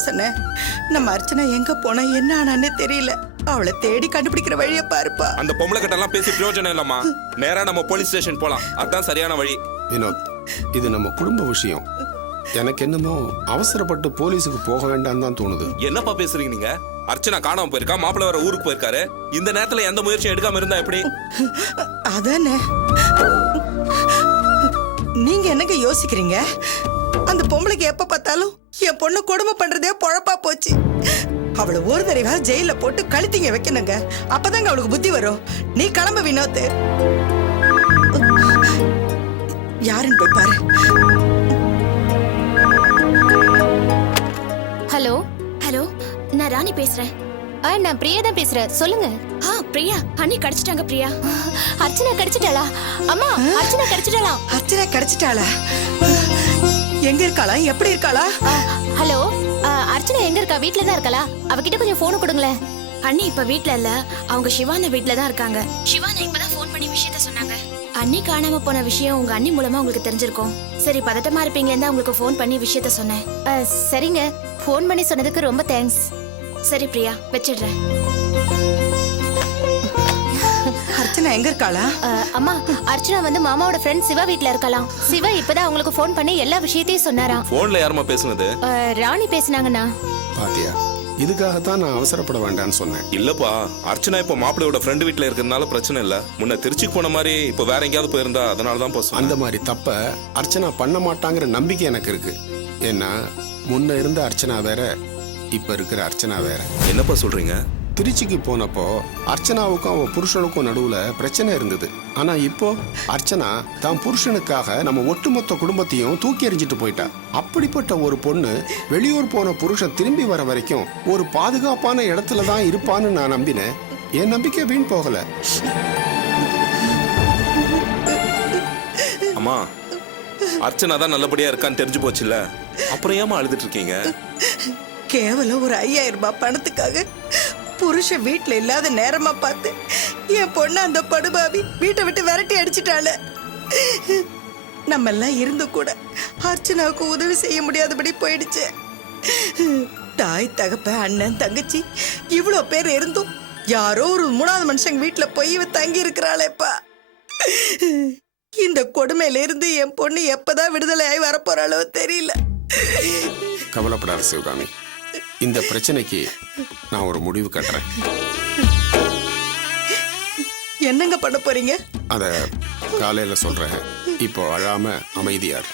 யோசனை. நம்ம அர்ச்சனா எங்க போனா என்ன ஆனான்னு தெரியல. அவளை தேடி கண்டுபிடிக்கிற வழியை பாருப்பா. அந்த பொம்பளை கிட்ட எல்லாம் பேசி பிரயோஜனம் இல்லம்மா. நேரா நம்ம போலீஸ் ஸ்டேஷன் போலாம். அதான் சரியான வழி. வினோத், இது நம்ம குடும்ப விஷயம். எனக்கு என்னமோ அவசரப்பட்டு போலீஸுக்கு போக வேண்டாம் தான் தோணுது. என்னப்பா பேசுறீங்க நீங்க? அர்ச்சனா காணாம போயிருக்கா, மாப்பிள்ளை வர ஊருக்கு போயிருக்காரு. இந்த நேரத்துல எந்த முயற்சியும் எடுக்காம இருந்தா எப்படி? அதானே நீங்க என்னங்க யோசிக்கிறீங்க? அந்த பொம்பளைக்கு எப்ப பார்த்தாலும் என் பொண்ணு கொடுமை பண்றதே பொழப்பா போச்சு. அவளை ஒரு தடவை ஜெயில போட்டு கழுத்திங்க வைக்கணுங்க. அப்பதாங்க அவளுக்கு புத்தி வரும். நீ கிளம்ப வினோத். யாருன்னு போய் பாரு. ஹலோ ஹலோ, நான் ராணி பேசுறேன். நான் பிரியா தான் பேசுறேன். சொல்லுங்க. பிரியா, அண்ணி கிடைச்சிட்டாங்க. பிரியா, அர்ச்சனா கிடைச்சிட்டாளா? அம்மா, அர்ச்சனா கிடைச்சிட்டாளா? அர்ச்சனா கிடைச்சிட்டாளா? எங்க இருக்காளா? எப்படி இருக்காளா? ஹலோ, அர்ச்சனா எங்க இருக்கா? வீட்ல தான் இருக்காளா? அவகிட்ட கொஞ்சம் போன் கொடுங்களேன். அண்ணி இப்ப வீட்ல இல்ல, அவங்க சிவானா வீட்ல தான் இருக்காங்க. சிவானா இப்பதான் போன் பண்ணி விஷயத்த சொன்னாங்க. அண்ணி காணாம போன விஷயம் உங்க அண்ணி மூலமா உங்களுக்கு தெரிஞ்சிருக்கும். சரி, பதட்டமா இருப்பீங்களேன்னு தான் உங்களுக்கு போன் பண்ணி விஷயத்த சொன்னேன். சரிங்க, போன் பண்ணி சொன்னதுக்கு ரொம்ப தேங்க்ஸ். சரி பிரியா, வச்சிடுறேன். அர்ச்சனா எங்க இருக்காளா? அம்மா, அர்ச்சனா வந்து மாமாவோட ஃப்ரெண்ட் சிவா வீட்ல இருக்கலாம். சிவா இப்பதான் அவங்களுக்கு போன் பண்ணி எல்லா விஷயத்தையும் சொன்னாராம். போன்ல யாருமா பேசுனது? ராணி பேசுனாங்கண்ணா. பாத்தியா, இதுக்காகத்தான் நான் அவசரப்பட வேண்டாம்னு சொன்னேன். இல்லப்பா, அர்ச்சனா இப்ப மாப்பிள்ளையோட ஃப்ரெண்டு வீட்டுல இருக்கிறதுனால பிரச்சனை இல்ல. முன்ன திருச்சிக்கு போன மாதிரி இப்ப வேற எங்கேயாவது போயிருந்தா அதனாலதான் போச. அந்த மாதிரி தப்ப அர்ச்சனா பண்ண மாட்டாங்கிற நம்பிக்கை எனக்கு இருக்கு. ஏன்னா முன்ன இருந்த அர்ச்சனா வேற, இப்ப இருக்கிற அர்ச்சனா வேற. என்னப்பா சொல்றீங்க? திருச்சிக்கு போனப்போ அர்ச்சனாவுக்கும் அவ புருஷனுக்கும் நடுவுல பிரச்சனை இருந்தது. ஆனா இப்போ அர்ச்சனா தான் புருஷனுக்காக நம்ம ஒட்டுமொத்த குடும்பத்தையும் தூக்கி எறிஞ்சிட்டு போயிட்டா. அப்படிப்பட்ட ஒரு பொண்ணு வெளியூர் போன புருஷன் திரும்பி வர வரைக்கும் ஒரு பாதுகாப்பான இடத்துல தான் இருப்பான்னு நான் நம்பினேன். என் நம்பிக்கை வீண் போகல. அம்மா, அர்ச்சனா தான் நல்லபடியா இருக்கான்னு தெரிஞ்சு போச்சுல்ல, அப்புறம் ஏமா அழுதுட்டு இருக்கீங்க? கேவலம் ஒரு 5000 ரூபாய் பணத்துக்காக புருஷன் வீட்டுல இல்லாத நேரமா பார்த்து என் பொண்ணு அந்த படுபாவி வீட்டை விட்டு விரட்டி அடிச்சிட்டாள. நம்ம எல்லாம் இருந்து கூட அர்ச்சனாவுக்கு உதவி செய்ய முடியாதபடி போயிடுச்சு. தாய் தகப்ப அண்ணன் தங்கச்சி இவ்வளோ பேர் இருந்தும் யாரோ ஒரு 3வது மனுஷங்க வீட்டுல போய் தங்கி இருக்கிறாளேப்பா. இந்த கொடுமையில இருந்து என் பொண்ணு எப்பதான் விடுதலை ஆகி வரப்போறாளோ தெரியல. கவலைப்படாத சிவகாமி, இந்த பிரச்சனைக்கு நான் ஒரு முடிவு கட்டுறேன். என்னங்க பண்ண போறீங்க? அத காலையில சொல்றேன். இப்போ அழாம அமைதியார்.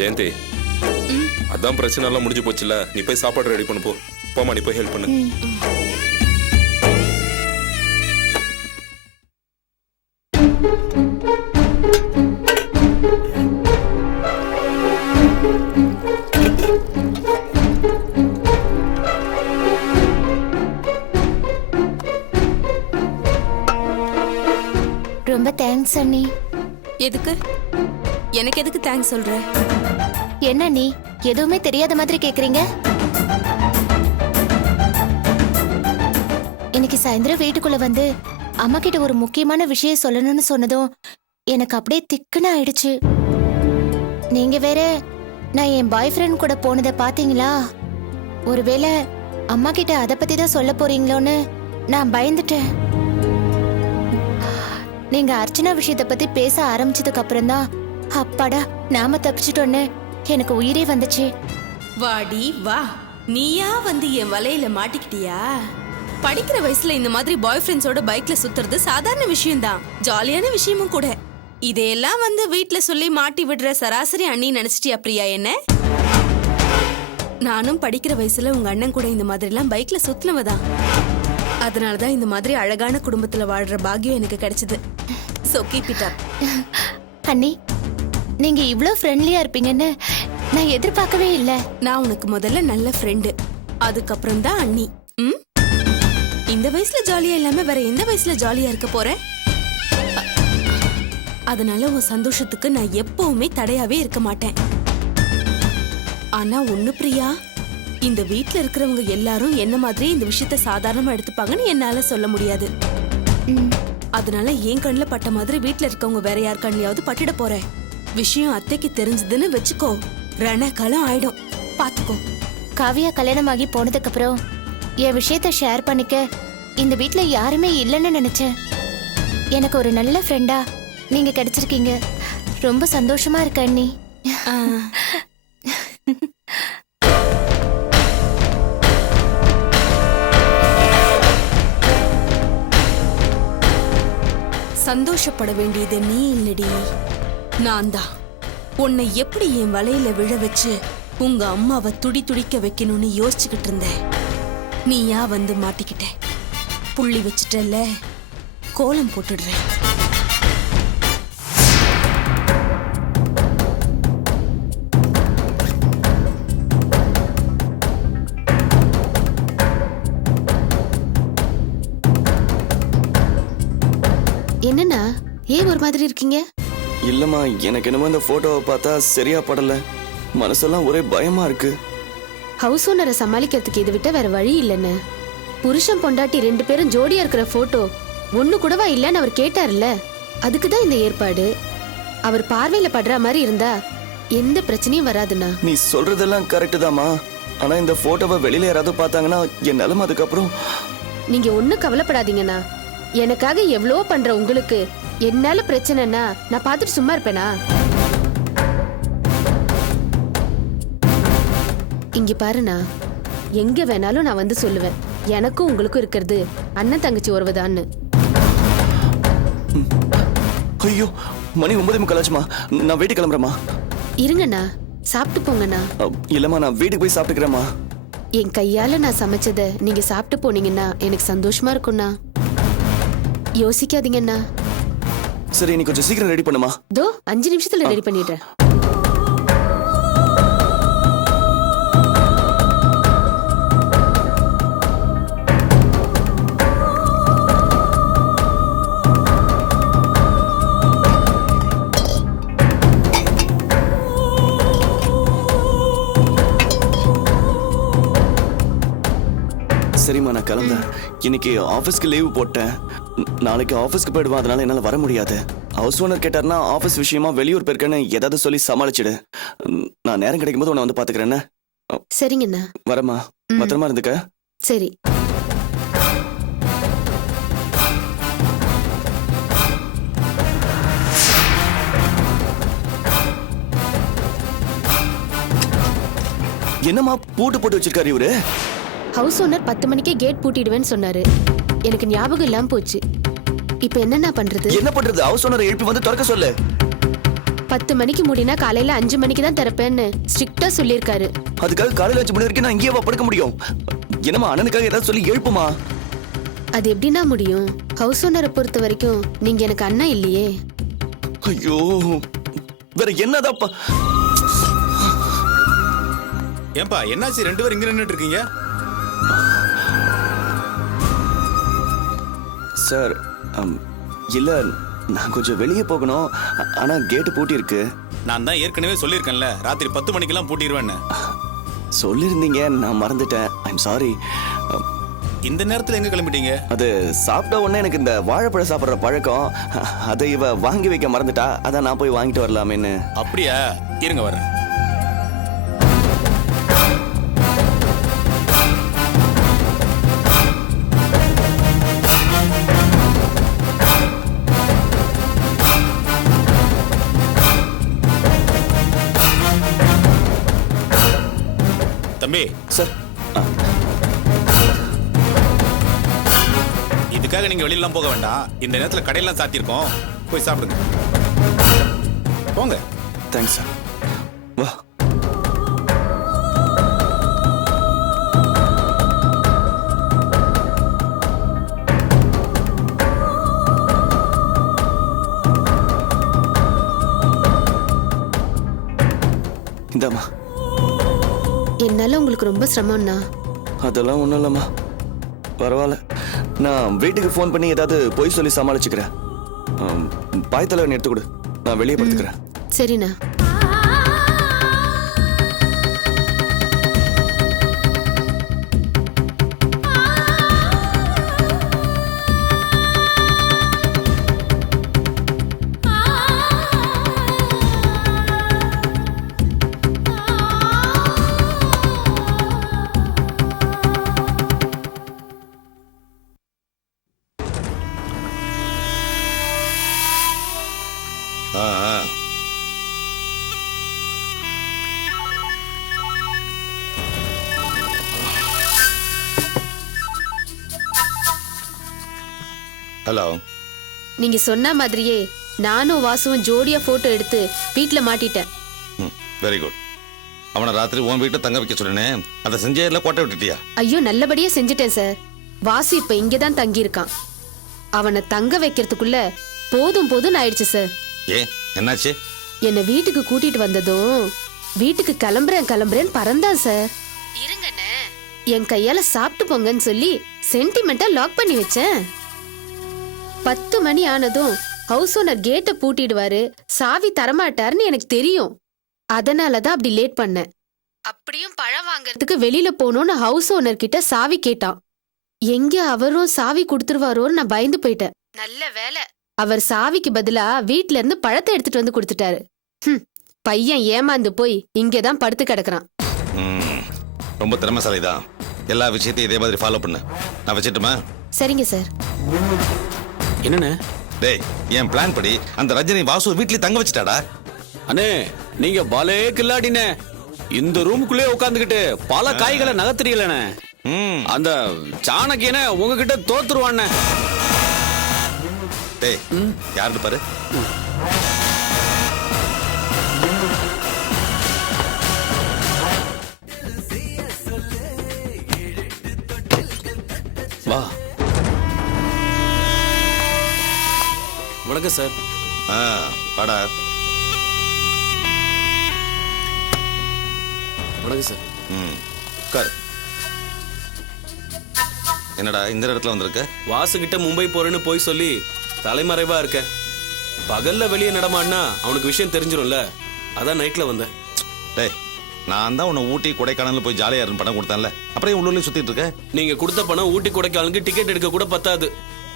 ஜெயந்தி, அதான் பிரச்சனை எல்லாம் முடிஞ்சு போச்சுல. நீ போய் சாப்பாடு ரெடி பண்ணு. போமா, நீ போய் ஹெல்ப் பண்ணு. ரொம்ப தேங்க்ஸ் அண்ணி. எதுக்கு? எனக்கு எதுக்கு தேங்க்ஸ் சொல்ற? என்ன நீ எதுவுமே தெரியாத மாதிரி கேக்குறீங்க? இன்னைக்கு சாயந்தரம் வீட்டுக்குள்ள வந்து அம்மா கிட்ட ஒரு முக்கியமான விஷயம் சொல்லணும்னு சொன்னதும் எனக்கு அப்படியே திக்குன்னு ஆயிடுச்சு. நீங்க வேற நான் என் பாய் ஃப்ரெண்ட் கூட போனதை பாத்தீங்களா? ஒருவேளை அம்மா கிட்ட அதை பத்தி தான் சொல்ல போறீங்களோன்னு நான் பயந்துட்டேன். நீங்க அர்ச்சனா விஷயத்தை பத்தி பேச ஆரம்பிச்சதுக்கு அப்புறம் தான் அப்பாடா நாம தப்பிச்சிட்டோன்னு எனக்கு உயிரே வந்துச்சு. வாடி வா, நீயா வந்து என் வலையில மாட்டிக்கிட்டியா? படிக்கிற வயசுல இந்த மாதிரி பாய் ஃப்ரெண்ட்ஸோட பைக்ல சுத்துறது சாதாரண விஷயம் தான், ஜாலியான விஷயமும் கூட. இதையெல்லாம் வந்து வீட்ல சொல்லி மாட்டி விடுற சராசரி அண்ணி நினைச்சிட்டியா பிரியா என்ன? நானும் படிக்கிற வயசுல உங்க அண்ணன் கூட இந்த மாதிரி எல்லாம் பைக்ல சுத்தினவதான். அதனாலதான் இந்த மாதிரி அழகான குடும்பத்துல வாழ்ற பாக்கியம் எனக்கு கிடைச்சது. So keep it up. அண்ணி, நீங்க இவ்ளோ ஃப்ரெண்ட்லியா இருப்பீங்கன்னு நான் எதிர்பார்க்கவே இல்ல. நான் உனக்கு முதல்ல நல்ல ஃப்ரெண்டு, அதுக்கப்புறம் தான் அண்ணி. இந்த வயசுல ஜாலியா இல்லாம வேற எந்த வயசுல ஜாலியா இருக்க போற? அதனால உன் சந்தோஷத்துக்கு நான் எப்பவுமே தடையாவே இருக்க மாட்டேன். ஆனா ஒண்ணு பிரியா, இந்த வீட்ல இருக்கிறவங்க எல்லாரும் என்ன மாதிரி இந்த விஷயத்த சாதாரணமா எடுத்துப்பாங்கன்னு என்னால சொல்ல முடியாது. அதனால என் கண்ணுல பட்ட மாதிரி வீட்ல இருக்கவங்க வேற யார் கண்ணியாவது பட்டுட போறேன். விஷயம் அத்தைக்கு தெரிஞ்சதுன்னு வச்சுக்கோ, ரணகலம் ஆயிடும். பாத்துக்கோ. காவியா கல்யாணமாகி போனதுக்கு அப்புறம் என் விஷயத்த ஷேர் பண்ணிக்க இந்த வீட்ல யாருமே இல்லைன்னு நினைச்சேன். எனக்கு ஒரு நல்ல ஃப்ரெண்டா நீங்க கிடைச்சிருக்கீங்க. ரொம்ப சந்தோஷமா இருக்க அண்ணி. ஆ, சந்தோஷப்பட வேண்டியது நீ இல்லடி, நான் தான். உன்னை எப்படி என் வலையில விழ வச்சு உங்க அம்மாவை துடி துடிக்க வைக்கணும்னு யோசிச்சுக்கிட்டு இருந்தேன். நீயா வந்து மாட்டிக்கிட்ட. புள்ளி வச்சுட்டல்ல, கோலம் போட்டுடுறேன். என்னண்ணா ஏன் ஒரு மாதிரி இருக்கீங்க? இல்லம்மா, எனக்கு என்னமோ இந்த போட்டோவை பார்த்தா சரியா படல. மனசெல்லாம் ஒரே பயமா இருக்கு. ஹவுஸ் ஓனரை சமாளிக்கிறதுக்கு இதை விட்ட வேற வழி இல்லைன்னு. புருஷன் பொண்டாட்டி 2 பேரும் ஜோடியா இருக்கிற போட்டோ ஒண்ணு கூடவா இல்லன்னு அவர் கேட்டார்ல, அதுக்குதான் இந்த ஏற்பாடு. அவர் பார்வையில படுற மாதிரி இருந்தா எந்த பிரச்சனையும் வராதுண்ணா. நீ சொல்றதெல்லாம் கரெக்டு தாம்மா. ஆனா இந்த போட்டோவை வெளியில யாராவது பார்த்தாங்கன்னா என் நிலைமை அதுக்கப்புறம். நீங்க ஒண்ணும் கவலைப்படாதீங்கண்ணா. எனக்காக எவ்வளவோ பண்ற உங்களுக்கு என்னால பிரச்சனைனா நான் பார்த்துட்டு சும்மா இருப்பேனா? இங்க பாருண்ணா, எங்க வேணாலும் நான் வந்து சொல்லுவேன். எனக்கும் உங்களுக்கும் இருக்கிறது அண்ணன் தங்கச்சி உறவுதான்னு. ஐயோ, மணி 9:45 ஆச்சுமா. நான் வீட்டுக்கு கிளம்புறேம்மா. இருங்கண்ணா, சாப்பிட்டு போங்கண்ணா. இல்லம்மா, நான் வீட்டுக்கு போய் சாப்பிட்டுக்கிறேம்மா. என் கையால நான் சமைச்சத நீங்க சாப்பிட்டு போனீங்கன்னா எனக்கு சந்தோஷமா இருக்கும்ண்ணா. யோசிக்காதீங்கண்ணா. சரி, நீ கொஞ்சம் சீக்கிரம் ரெடி பண்ணுமா. தோ 5 நிமிஷத்துல ரெடி பண்ணிடுறேன். சரிம்மா, நான் கிளம்புறேன். இன்னைக்கு ஆஃபீஸ்க்கு லீவு போட்டேன். நாளைக்கு ஆஃபீஸ்க்கு போயிடுவேன். அதனால என்னால் வர முடியாது. ஹவுஸ் ஓனர் கேட்டார்னா ஆஃபீஸ் விஷயமா வெளியூர் போயிருக்கேன்னு ஏதாவது சொல்லி சமாளிச்சிடு. நான் நேரம் கிடைக்கும் போது உன்னை வந்து பார்த்துக்கிறேன்னு. சரிங்கண்ணா. வரேம்மா, பத்திரமா இருந்துக்க. சரி. என்னம்மா பூட்டு போட்டு வச்சிருக்காரு இவரு? ஹவுஸ் ஓனர் 10 மணிக்கே கேட் பூட்டிடுவேன்னு சொன்னாரு. எனக்கு ஞாபகம் இல்லாம போச்சு. இப்ப என்னண்ணா பண்றது? என்ன பண்றது? ஹவுஸ் ஓனரை எழுப்பி வந்து திறக்க சொல்லு. 10 மணிக்கு மூடினா காலையில 5 மணிக்கு தான் திறப்பேன்னு ஸ்ட்ரிக்டா சொல்லியிருக்காரு. அதுக்காக காலையில 5 மணி வரைக்கும் நான் இங்கேயே படுக்க முடியும்? என்னம்மா, அண்ணனுக்காக ஏதாவது சொல்லி எழுப்புமா. அது எப்படின்னா முடியும்? ஹவுஸ் ஓனரை பொறுத்த வரைக்கும் நீங்க எனக்கு அண்ணா இல்லையே. ஐயோ, வேற என்னதாப்பா? ஏன்பா, என்னாச்சு? 2 பேரும் இங்க நின்னுட்டு இருக்கீங்க? சார், இல்ல, நான் கொஞ்சம் வெளியே போகணும். ஆனா கேட்டு பூட்டி இருக்கு. நான் தான் ஏற்கனவே சொல்லியிருக்கேன்ல, ராத்திரி 10 மணிக்கெல்லாம் பூட்டிடுவேன்னு. சொல்லிருந்தீங்க, நான் மறந்துட்டேன். I'm sorry. இந்த நேரத்துல எங்க கிளம்பிட்டீங்க? அது சாப்பிட்ட உடனே எனக்கு இந்த வாழைப்பழம் சாப்பிட்ற பழக்கம். அதை இவ வாங்கி வைக்க மறந்துட்டா. அதான் நான் போய் வாங்கிட்டு வரலாமேன்னு. அப்படியா? இருங்க வரேன். தம்பி சார், இதுக்காக நீங்க வெளியெல்லாம் போக வேண்டாம். இந்த நேரத்துல கடையெல்லாம் சாத்தியிருக்கோம், போய் சாப்பிடுங்க. போங்க. Thanks sir. வா. இந்தாம்மா. என்னால உங்களுக்கு ரொம்ப சிரமம்ண்ணா. அதெல்லாம் ஒன்றும் இல்லைம்மா, பரவாயில்ல. நான் வீட்டுக்கு ஃபோன் பண்ணி ஏதாவது பொய் சொல்லி சமாளிச்சுக்கிறேன். பாய்த்தலை எடுத்து கொடு, நான் வெளியே படுத்துக்கிறேன். சரிண்ணா. ஹலோ. நீங்க சொன்ன மாதிரியே நானும் வாசுவும் ஜோடியா போட்டோ எடுத்து வீட்ல மாட்டிட்டேன். ம், வெரி குட். அவனை ராத்திரி உன் வீட்டை தங்க வைக்க சொன்னேன், அதை செஞ்சே இல்லை, கோட்டை விட்டுட்டியா? ஐயோ, நல்லபடியா செஞ்சுட்டேன் சார். வாசு இப்ப இங்கதான் தங்கி இருக்கான். அவனை தங்க வைக்கிறதுக்குள்ள போதும் போதும் ஆயிடுச்சு சார். ஏன், என்னாச்சு? என்னை வீட்டுக்கு கூட்டிட்டு வந்ததும் வீட்டுக்கு கிளம்புறேன் பறந்தான் சார். இருங்கண்ணே, என் கையால சாப்பிட்டு போங்கன்னு சொல்லி சென்டிமெண்டா லாக் பண்ணி வச்சேன். 10 மணி ஆனதும் ஹவுஸ் ஓனர் கேட்டை பூட்டிடுவாரு, சாவி தரமாட்டாருன்னு எனக்கு தெரியும். அதனாலதான் அப்படி லேட் பண்ணேன். அப்படியும் பழம் வாங்கறதுக்கு வெளியில போகணும்னு ஹவுஸ் ஓனர் கிட்ட சாவி கேட்டான். எங்க அவரும் சாவி கொடுத்துருவாரோன்னு நான் பயந்து போயிட்டேன். நல்ல வேலை, அவர் சாவிக்கு பதிலா வீட்ல இருந்து பழத்தை எடுத்துட்டு வந்து கொடுத்துட்டாரு. பையன் ஏமாந்து போய் இங்கதான் படுத்து கிடக்குறான். ரொம்ப திறமைசாலிதான். எல்லா விஷயத்தையும் இதே மாதிரி ஃபாலோ பண்ணு. நான் வச்சிட்டுமா? சரிங்க சார். என்னண்ணே? டேய், என் பிளான் படி அந்த ரஜினி வாசு வீட்லயே தங்க வச்சிட்டாடா. அண்ணே, நீங்க பலே கில்லாடினே. இந்த ரூமுக்குள்ளே உட்காந்துக்கிட்டு பல காய்களை நகர்த்துறீங்களே. அந்த சாணக்கியனை உங்ககிட்ட தோத்துருவாண்ணே. டேய், யாருன்னு பாரு. வா. வணக்கம் சார். வாடா. வணக்கம் சார். உட்காரு. என்னடா இந்த இடத்துல வந்திருக்க? வாசுகிட்ட மும்பை போறேன்னு போய் சொல்லி தலைமறைவா இருக்க. பகல்ல வெளியே நடமாடினா அவனுக்கு விஷயம் தெரிஞ்சிடும்ல, அதான் நைட்ல வந்தேன். டேய், நான் தான் உன்னை ஊட்டி கொடைக்கானல் போய் ஜாலியா இருந்து பணம் கொடுத்தேன்ல, அப்புறம் உள்ளூர்லயும் சுத்திட்டு இருக்க. நீங்க கொடுத்த பணம் ஊட்டி கொடைக்கானலுக்கு டிக்கெட் எடுக்க கூட பத்தாது.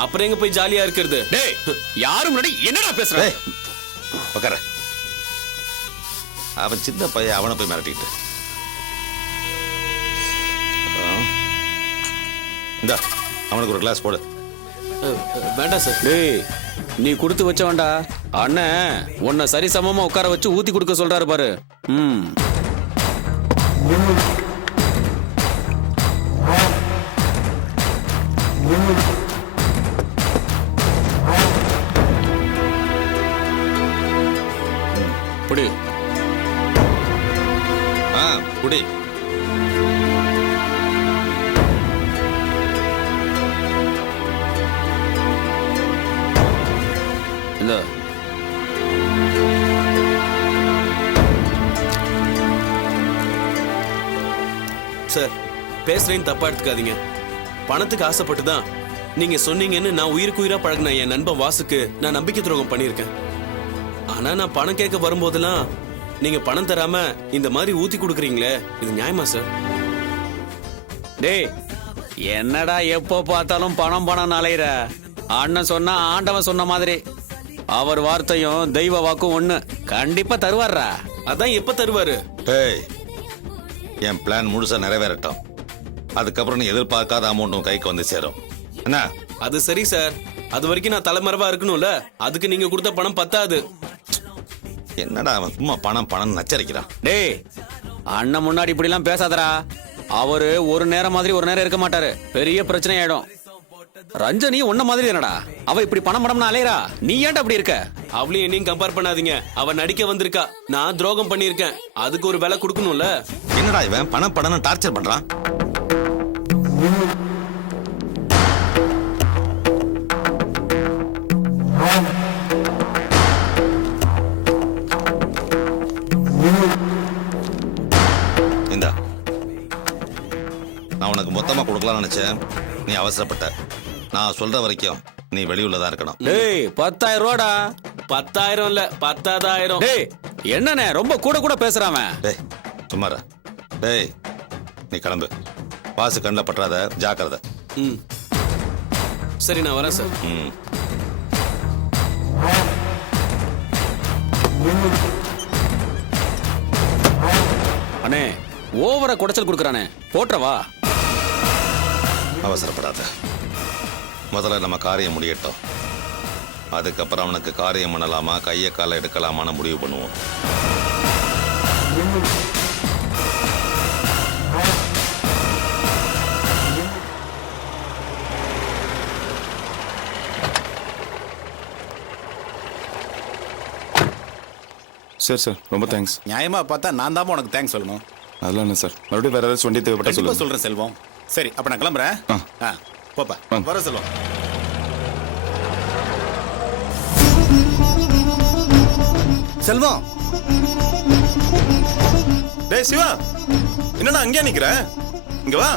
அப்புறம் எங்க போய் ஜாலியா இருக்கிறது? டேய், யாரும் முன்னாடி என்னடா பேசுற? உட்கார. அவன் சின்ன பையன், அவனை போய் மிரட்டிட்டு. இந்தா, அவனுக்கு ஒரு கிளாஸ் போடு. வேண்டாம் சார். டேய், நீ கொடுத்து வச்சவன்டா. அண்ணன் உன்னை சரி சமமா உட்கார வச்சு ஊத்தி கொடுக்க சொல்றாரு பாரு. புடி. புடி. இந்த சார், பேசுறேன்னு தப்பா எடுத்துக்காதீங்க. பணத்துக்கு ஆசைப்பட்டு தான் நீங்க சொன்னீங்கன்னு நான் உயிருக்கு உயிரா பழகின என் நண்பன் வாசுக்கு நான் நம்பிக்கை துரோகம் பண்ணியிருக்கேன். ஆனா நான் பணம் கேட்க வரும்போதெல்லாம் நீங்க பணம் தராம இந்த மாதிரி ஊத்தி கொடுக்குறீங்களே, இது நியாயமா சார்? டேய், என்னடா எப்போ பார்த்தாலும் பணம் பணம் அலையிற? அண்ணன் சொன்னா ஆண்டவன் சொன்ன மாதிரி. அவர் வார்த்தையும் தெய்வ வாக்கும் ஒண்ணு. கண்டிப்பா தருவாரா? அதான் எப்ப தருவாரு? டேய், என் பிளான் முழுசா நிறைவேறட்டும், அதுக்கப்புறம் நீ எதிர்பார்க்காத அமௌண்ட்டும் கைக்கு வந்து சேரும். என்ன? அது சரி சார், அது வரைக்கும் நான் தலைமறைவா இருக்கணும்ல, அதுக்கு நீங்க கொடுத்த பணம் பத்தாது. என்னடா அவன் சும்மா பணம் பணம் நச்சரிக்கிறான். டேய், அண்ணன் முன்னாடி இப்படி எல்லாம் பேசாதடா. அவரு ஒரு நேரம் மாதிரி ஒரு நேரம் இருக்க மாட்டாரு, பெரிய பிரச்சனை ஆயிடும். ரஞ்சனி உன்ன மாதிரி என்னடா, அவ இப்படி பணம் பணம்னு அலையறா, நீ ஏன்டா அப்படி இருக்க? அவளையும் என்னையும் கம்பேர் பண்ணாதீங்க. அவ நடிக்க வந்திருக்கா, நான் துரோகம் பண்ணிருக்கேன், அதுக்கு ஒரு விலை கொடுக்கணும்ல. என்னடா இவன் பணம் பணம் டார்ச்சர் பண்றான்? இந்தா, நான் உனக்கு மொத்தமா கொடுக்கலாம்னு நினைச்சேன், நீ அவசரப்பட்ட. நான் சொல்ற வரைக்கும் நீ வெளியுள்ளதா இருக்கணும். டேய், 10,000 ரூபாடா. 10,000 இல்ல, 10,000. டேய், என்னண்ணே ரொம்ப கூட கூட பேசுறாம? டேய், சும்மாரா. டேய், நீ கிளம்பு. பாசு கண்ணில் பற்றாத, ஜாக்கிரதை. சரி, நான் வரேன் சார். அண்ணே, ஓவரா குடைச்சல் கொடுக்கறானே, போட்றவா? அவசரப்படாத, முதல்ல நம்ம காரியம் முடியட்டும், அதுக்கப்புறம் அவனுக்கு காரியம் பண்ணலாமா கையை காலை எடுக்கலாமான்னு முடிவு பண்ணுவோம். சரி சார் ரொம்ப தேங்க்ஸ். நியாயமா பார்த்தா நான் தான் உனக்கு தேங்க்ஸ் சொல்லணும். அதெல்லாம் இல்லை சார், மறுபடியும் வேற ஏதாச்சும் வண்டி தேவைப்பட்டா கண்டிப்பா சொல்லுங்க. சொல்றேன் செல்வம். சரி அப்ப நான் கிளம்புறேன். போப்பா. வாங்க. வர செல்வம். செல்வம், டேய் சிவா, என்னடா அங்கேயே நிக்கிற? இங்க வா,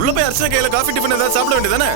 உள்ள போய் அர்ச்சனா கையில காஃபி டிஃபன் ஏதாவது சாப்பிட வேண்டியதானே?